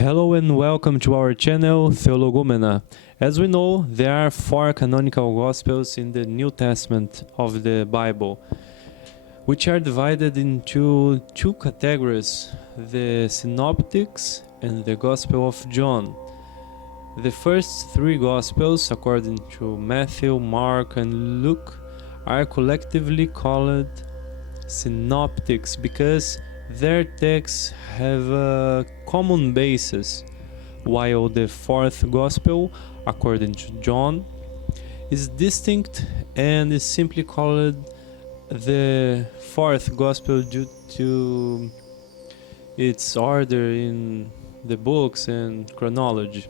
Hello and welcome to our channel Theologomena. As we know, there are 4 canonical Gospels in the New Testament of the Bible, which are divided into 2 categories, the Synoptics and the Gospel of John. The first 3 Gospels, according to Matthew, Mark and Luke, are collectively called Synoptics because their texts have a common basis, while the 4th Gospel, according to John, is distinct and is simply called the 4th Gospel due to its order in the books and chronology.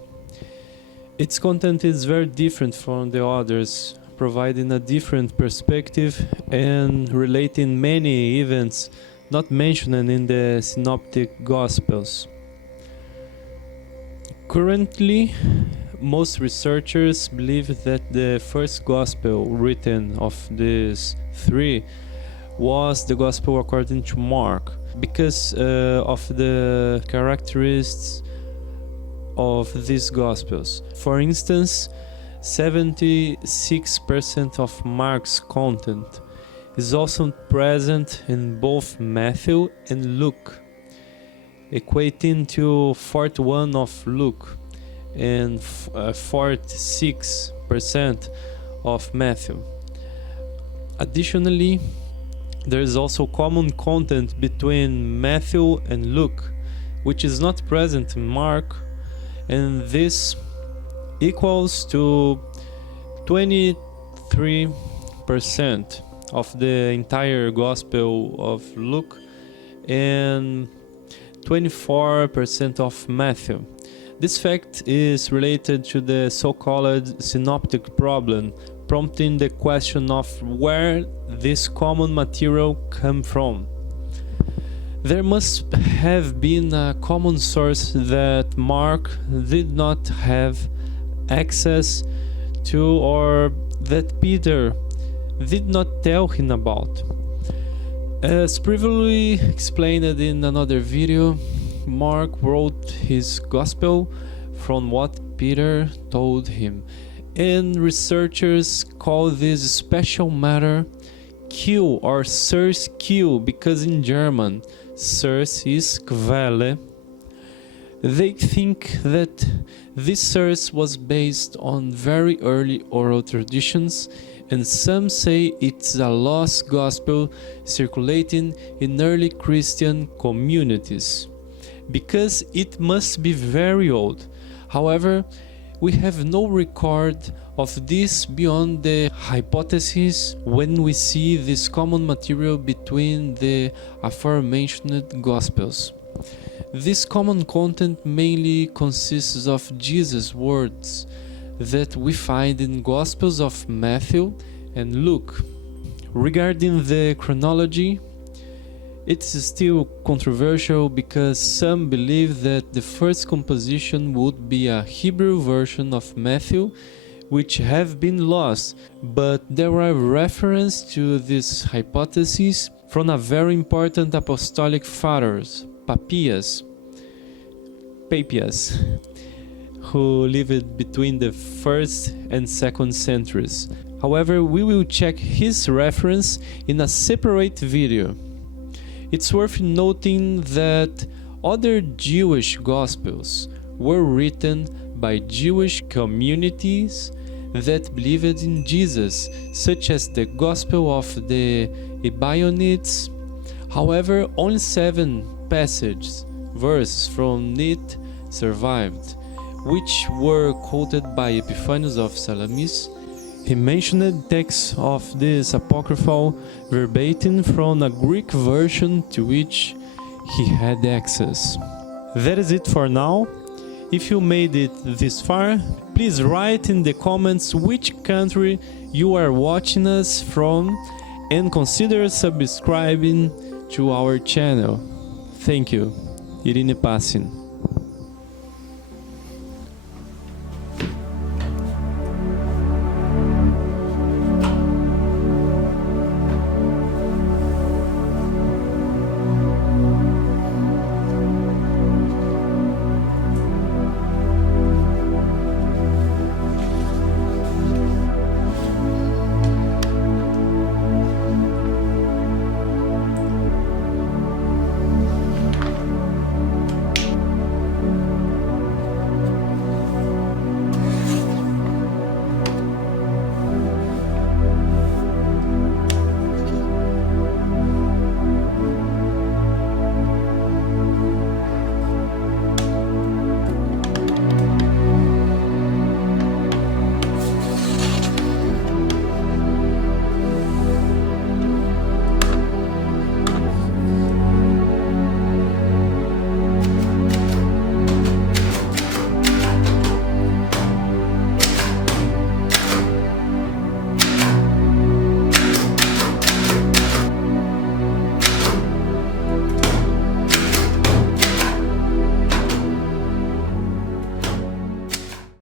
Its content is very different from the others, providing a different perspective and relating many events not mentioned in the Synoptic Gospels. Currently, most researchers believe that the first Gospel written of these 3 was the Gospel according to Mark, because of the characteristics of these Gospels. For instance, 76% of Mark's content is also present in both Matthew and Luke, equating to 41% of Luke and 46% of Matthew. Additionally, there is also common content between Matthew and Luke, which is not present in Mark, and this equals to 23% of the entire Gospel of Luke and 24% of Matthew. This fact is related to the so-called synoptic problem, prompting the question of where this common material came from. There must have been a common source that Mark did not have access to, or that Peter did not tell him about. As previously explained in another video, Mark wrote his gospel from what Peter told him, and researchers call this special matter Quelle or source Quelle, because in German source is Quelle. They think that this source was based on very early oral traditions, and some say it's a lost gospel circulating in early Christian communities, because it must be very old. However, we have no record of this beyond the hypothesis when we see this common material between the aforementioned Gospels. This common content mainly consists of Jesus' words that we find in Gospels of Matthew and Luke. Regarding the chronology, it's still controversial because some believe that the first composition would be a Hebrew version of Matthew, which have been lost, but there are references to this hypothesis from a very important apostolic fathers, Papias, who lived between the 1st and 2nd centuries. However, we will check his reference in a separate video. It's worth noting that other Jewish Gospels were written by Jewish communities that believed in Jesus, such as the Gospel of the Ebionites. However, only 7 passages, verses from it survived, which were quoted by Epiphanius of Salamis. He mentioned texts of this apocryphal verbatim from a Greek version to which he had access. That is it for now. If you made it this far, please write in the comments which country you are watching us from and consider subscribing to our channel. Thank you. Irine Passin.